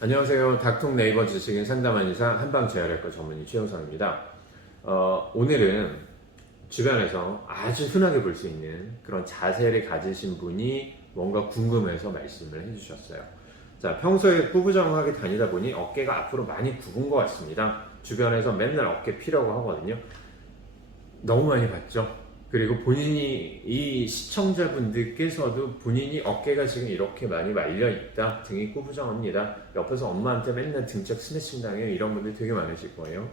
안녕하세요. 닥통 네이버 지식인 상담한 이상 한방 재활외과 전문의 최우성입니다. 어, 오늘은 주변에서 아주 흔하게 볼 수 있는 그런 자세를 가지신 분이 뭔가 궁금해서 말씀을 해주셨어요. 자, 평소에 꾸부정하게 다니다 보니 어깨가 앞으로 많이 굽은 것 같습니다. 주변에서 맨날 어깨 피라고 하거든요. 너무 많이 봤죠? 그리고 본인이 이 시청자분들께서도 본인이 어깨가 지금 이렇게 많이 말려 있다 등이 구부정합니다. 옆에서 엄마한테 맨날 등짝 스매싱 당해요. 이런 분들 되게 많으실 거예요.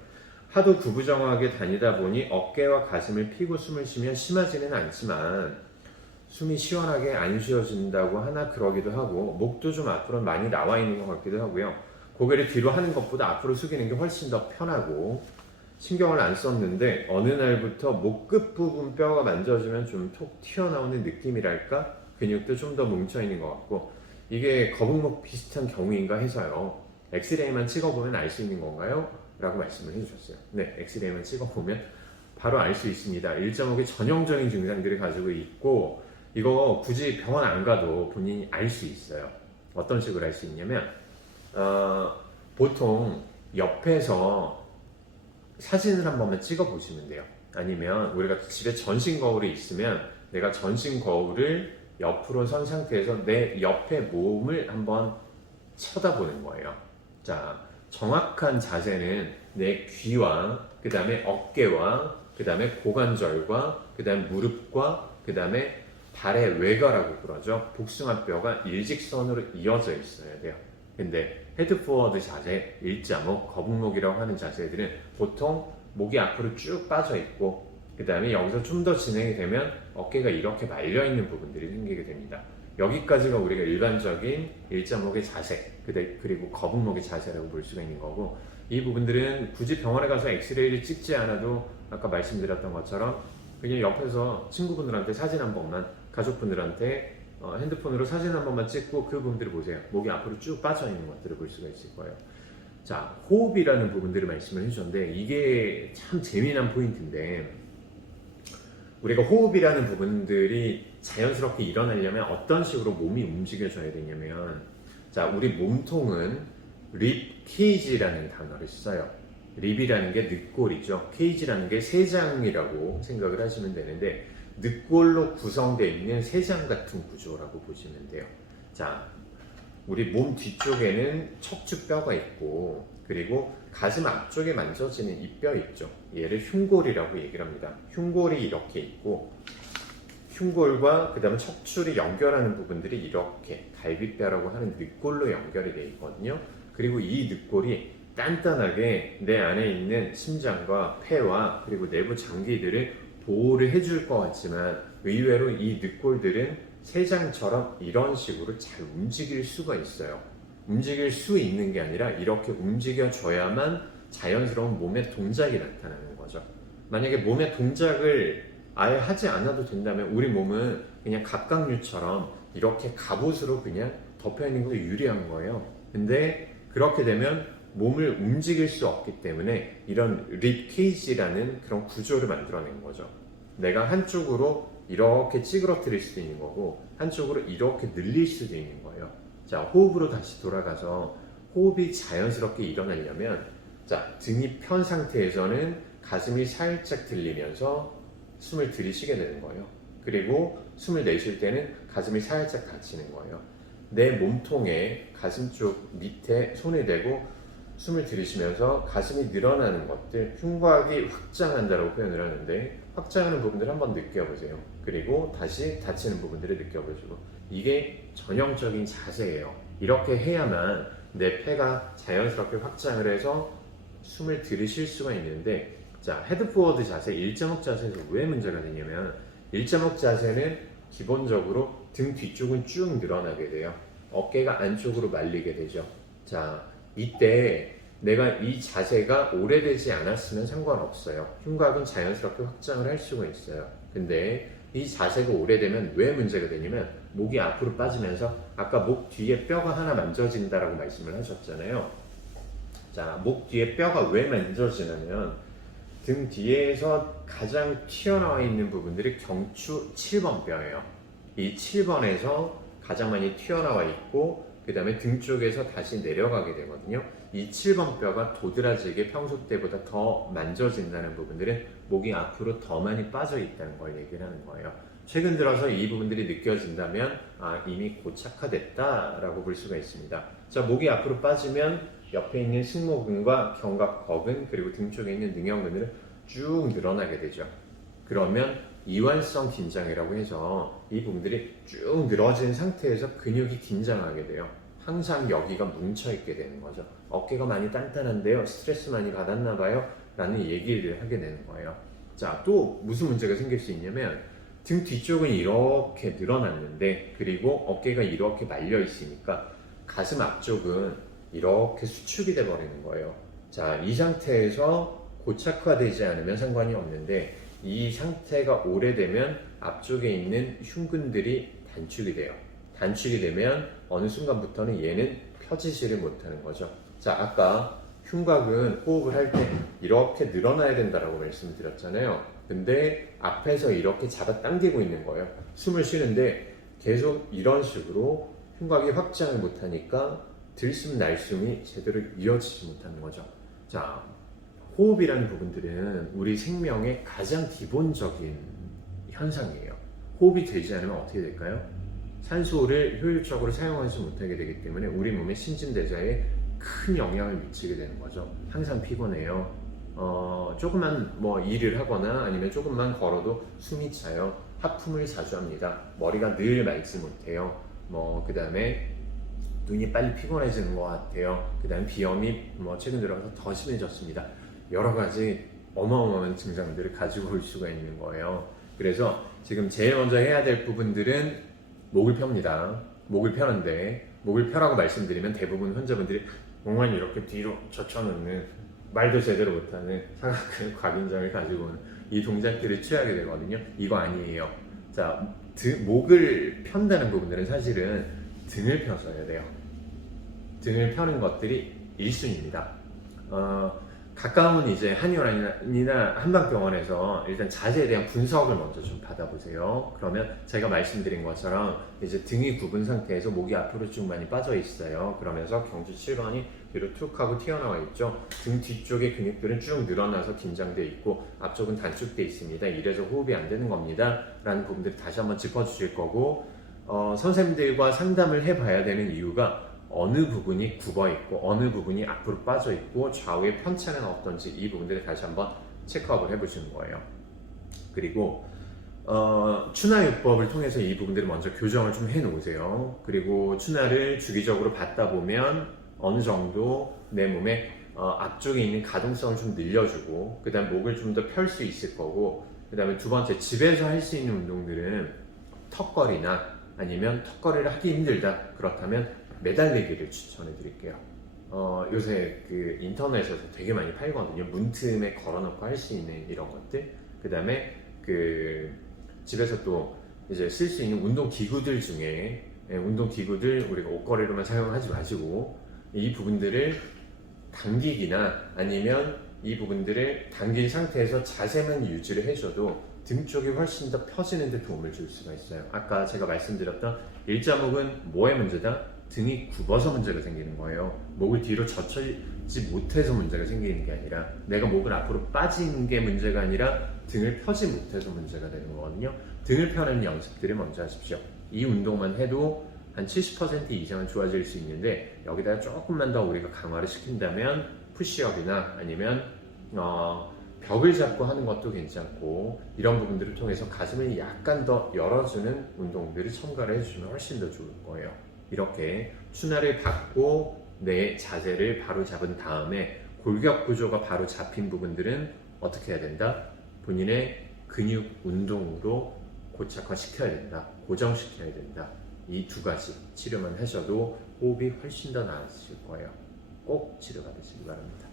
하도 구부정하게 다니다 보니 어깨와 가슴을 피고 숨을 쉬면 심하지는 않지만 숨이 시원하게 안 쉬어진다고 하나 그러기도 하고 목도 좀 앞으로 많이 나와 있는 것 같기도 하고요. 고개를 뒤로 하는 것보다 앞으로 숙이는 게 훨씬 더 편하고 신경을 안 썼는데 어느 날부터 목 끝 부분 뼈가 만져지면 좀 톡 튀어나오는 느낌이랄까? 근육도 좀 더 뭉쳐 있는 것 같고. 이게 거북목 비슷한 경우인가 해서요. 엑스레이만 찍어보면 알 수 있는 건가요? 라고 말씀을 해주셨어요. 네 엑스레이만 찍어보면 바로 알 수 있습니다. 1.5개 전형적인 증상들을 가지고 있고 이거 굳이 병원 안 가도 본인이 알 수 있어요. 어떤 식으로 알 수 있냐면 어, 보통 옆에서 사진을 한 번만 찍어 보시면 돼요. 아니면 우리가 집에 전신 거울이 있으면 내가 전신 거울을 옆으로 선 상태에서 내 옆에 몸을 한번 쳐다보는 거예요. 자, 정확한 자세는 내 귀와 그 다음에 어깨와 그 다음에 고관절과 그 다음에 무릎과 그 다음에 발의 외과라고 그러죠. 복숭아뼈가 일직선으로 이어져 있어야 돼요. 근데 헤드 포워드 자세, 일자목, 거북목이라고 하는 자세들은 보통 목이 앞으로 쭉 빠져 있고 그 다음에 여기서 좀 더 진행이 되면 어깨가 이렇게 말려 있는 부분들이 생기게 됩니다. 여기까지가 우리가 일반적인 일자목의 자세, 그리고 거북목의 자세라고 볼 수가 있는 거고 이 부분들은 굳이 병원에 가서 엑스레이를 찍지 않아도 아까 말씀드렸던 것처럼 그냥 옆에서 친구분들한테 사진 한 번만 가족분들한테 어, 핸드폰으로 사진 한 번만 찍고 그 부분들을 보세요. 목이 앞으로 쭉 빠져 있는 것들을 볼 수가 있을 거예요. 자, 호흡이라는 부분들을 말씀을 해주셨는데 이게 참 재미난 포인트인데 우리가 호흡이라는 부분들이 자연스럽게 일어나려면 어떤 식으로 몸이 움직여져야 되냐면 자, 우리 몸통은 립 케이지라는 단어를 써요. 립이라는 게 늑골이죠. 케이지라는 게 세장이라고 생각을 하시면 되는데 늑골로 구성되어 있는 세장 같은 구조라고 보시면 돼요. 자, 우리 몸 뒤쪽에는 척추뼈가 있고 그리고 가슴 앞쪽에 만져지는 이 뼈 있죠. 얘를 흉골이라고 얘기를 합니다. 흉골이 이렇게 있고 흉골과 그 다음에 척추를 연결하는 부분들이 이렇게 갈비뼈라고 하는 늑골로 연결이 되어 있거든요. 그리고 이 늑골이 단단하게 내 안에 있는 심장과 폐와 그리고 내부 장기들을 보호를 해줄 것 같지만 의외로 이 늑골들은 세장처럼 이런 식으로 잘 움직일 수가 있어요. 움직일 수 있는 게 아니라 이렇게 움직여줘야만 자연스러운 몸의 동작이 나타나는 거죠. 만약에 몸의 동작을 아예 하지 않아도 된다면 우리 몸은 그냥 갑각류처럼 이렇게 갑옷으로 그냥 덮여 있는 것이 유리한 거예요. 근데 그렇게 되면 몸을 움직일 수 없기 때문에 이런 립 케이지라는 그런 구조를 만들어낸 거죠. 내가 한쪽으로 이렇게 찌그러뜨릴 수도 있는 거고 한쪽으로 이렇게 늘릴 수도 있는 거예요. 자, 호흡으로 다시 돌아가서 호흡이 자연스럽게 일어나려면 자, 등이 편 상태에서는 가슴이 살짝 들리면서 숨을 들이쉬게 되는 거예요. 그리고 숨을 내쉴 때는 가슴이 살짝 닫히는 거예요. 내 몸통에 가슴 쪽 밑에 손을 대고 숨을 들이쉬면서 가슴이 늘어나는 것들, 흉곽이 확장한다고 표현을 하는데 확장하는 부분들 한번 느껴보세요. 그리고 다시 닫히는 부분들을 느껴보시고 이게 전형적인 자세예요. 이렇게 해야만 내 폐가 자연스럽게 확장을 해서 숨을 들이쉴 수가 있는데 자 헤드포워드 자세, 일자목 자세에서 왜 문제가 되냐면 일자목 자세는 기본적으로 등 뒤쪽은 쭉 늘어나게 돼요. 어깨가 안쪽으로 말리게 되죠. 자 이때 내가 이 자세가 오래되지 않았으면 상관없어요. 흉곽은 자연스럽게 확장을 할 수가 있어요. 근데 이 자세가 오래되면 왜 문제가 되냐면 목이 앞으로 빠지면서 아까 목 뒤에 뼈가 하나 만져진다라고 말씀을 하셨잖아요. 자, 목 뒤에 뼈가 왜 만져지냐면 등 뒤에서 가장 튀어나와 있는 부분들이 경추 7번 뼈예요. 이 7번에서 가장 많이 튀어나와 있고 그 다음에 등 쪽에서 다시 내려가게 되거든요. 이 7번 뼈가 도드라지게 평소 때보다 더 만져진다는 부분들은 목이 앞으로 더 많이 빠져 있다는 걸 얘기를 하는 거예요. 최근 들어서 이 부분들이 느껴진다면 아, 이미 고착화됐다라고 볼 수가 있습니다. 자, 목이 앞으로 빠지면 옆에 있는 승모근과 견갑 거근 그리고 등 쪽에 있는 능형근들은 쭉 늘어나게 되죠. 그러면 이완성 긴장이라고 해서 이 부분들이 쭉 늘어진 상태에서 근육이 긴장하게 돼요. 항상 여기가 뭉쳐 있게 되는 거죠. 어깨가 많이 단단한데요. 스트레스 많이 받았나 봐요. 라는 얘기를 하게 되는 거예요. 자, 또 무슨 문제가 생길 수 있냐면 등 뒤쪽은 이렇게 늘어났는데 그리고 어깨가 이렇게 말려 있으니까 가슴 앞쪽은 이렇게 수축이 돼 버리는 거예요. 자, 이 상태에서 고착화되지 않으면 상관이 없는데 이 상태가 오래되면 앞쪽에 있는 흉근들이 단축이 돼요. 단축이 되면 어느 순간부터는 얘는 펴지지를 못하는 거죠. 자, 아까 흉곽은 호흡을 할 때 이렇게 늘어나야 된다라고 말씀을 드렸잖아요. 근데 앞에서 이렇게 잡아당기고 있는 거예요. 숨을 쉬는데 계속 이런 식으로 흉곽이 확장을 못하니까 들숨 날숨이 제대로 이어지지 못하는 거죠. 자, 호흡이라는 부분들은 우리 생명의 가장 기본적인 현상이에요. 호흡이 되지 않으면 어떻게 될까요? 산소를 효율적으로 사용하지 못하게 되기 때문에 우리 몸의 신진대사에 큰 영향을 미치게 되는 거죠. 항상 피곤해요. 어, 조금만 뭐 일을 하거나 아니면 조금만 걸어도 숨이 차요. 하품을 자주 합니다. 머리가 늘 맑지 못해요. 뭐, 그 다음에 눈이 빨리 피곤해지는 것 같아요. 그 다음 비염이 뭐 최근 들어서 더 심해졌습니다. 여러 가지 어마어마한 증상들을 가지고 올 수가 있는 거예요. 그래서 지금 제일 먼저 해야 될 부분들은 목을 펴니다. 목을 펴는데 목을 펴라고 말씀드리면 대부분 환자분들이 몸만 이렇게 뒤로 젖혀놓는 말도 제대로 못하는 사각근 곽인장을 가지고 오는 이 동작들을 취하게 되거든요. 이거 아니에요. 자, 등, 목을 편다는 부분들은 사실은 등을 펴서 해야 돼요. 등을 펴는 것들이 1순위입니다. 어, 가까운 이제 한의원이나 한방병원에서 일단 자세에 대한 분석을 먼저 좀 받아보세요. 그러면 제가 말씀드린 것처럼 이제 등이 굽은 상태에서 목이 앞으로 쭉 많이 빠져 있어요. 그러면서 경주 7번이 뒤로 툭 하고 튀어나와 있죠. 등 뒤쪽의 근육들은 쭉 늘어나서 긴장돼 있고 앞쪽은 단축돼 있습니다. 이래서 호흡이 안 되는 겁니다. 라는 부분들 다시 한번 짚어주실 거고 어, 선생님들과 상담을 해봐야 되는 이유가 어느 부분이 굽어 있고 어느 부분이 앞으로 빠져 있고 좌우의 편차는 어떤지 이 부분들을 다시 한번 체크업을 해보시는 거예요. 그리고 어, 추나요법을 통해서 이 부분들을 먼저 교정을 좀 해놓으세요. 그리고 추나를 주기적으로 받다 보면 어느 정도 내 몸에 어, 앞쪽에 있는 가동성을 좀 늘려주고 그 다음 목을 좀 더 펼 수 있을 거고 그 다음에 두 번째 집에서 할 수 있는 운동들은 턱걸이나 아니면 턱걸이를 하기 힘들다 그렇다면 매달리기를 추천해 드릴게요. 어, 요새 그 인터넷에서 되게 많이 팔거든요. 문틈에 걸어놓고 할 수 있는 이런 것들. 그 다음에 그 집에서 또 이제 쓸 수 있는 운동 기구들 중에 예, 운동 기구들 우리가 옷걸이로만 사용하지 마시고 이 부분들을 당기기나 아니면 이 부분들을 당긴 상태에서 자세만 유지를 해줘도 등 쪽이 훨씬 더 펴지는 데 도움을 줄 수가 있어요. 아까 제가 말씀드렸던 일자목은 뭐의 문제다? 등이 굽어서 문제가 생기는 거예요. 목을 뒤로 젖혀지 못해서 문제가 생기는 게 아니라 내가 목을 앞으로 빠지는 게 문제가 아니라 등을 펴지 못해서 문제가 되는 거거든요. 등을 펴는 연습들을 먼저 하십시오. 이 운동만 해도 한 70% 이상은 좋아질 수 있는데 여기다가 조금만 더 우리가 강화를 시킨다면 푸시업이나 아니면 어, 벽을 잡고 하는 것도 괜찮고 이런 부분들을 통해서 가슴을 약간 더 열어주는 운동들을 첨가를 해주시면 훨씬 더 좋을 거예요. 이렇게 추나를 받고 내 자세를 바로 잡은 다음에 골격 구조가 바로 잡힌 부분들은 어떻게 해야 된다? 본인의 근육 운동으로 고착화 시켜야 된다. 고정시켜야 된다. 이 두 가지 치료만 하셔도 호흡이 훨씬 더 나아지실 거예요. 꼭 치료 받으시기 바랍니다.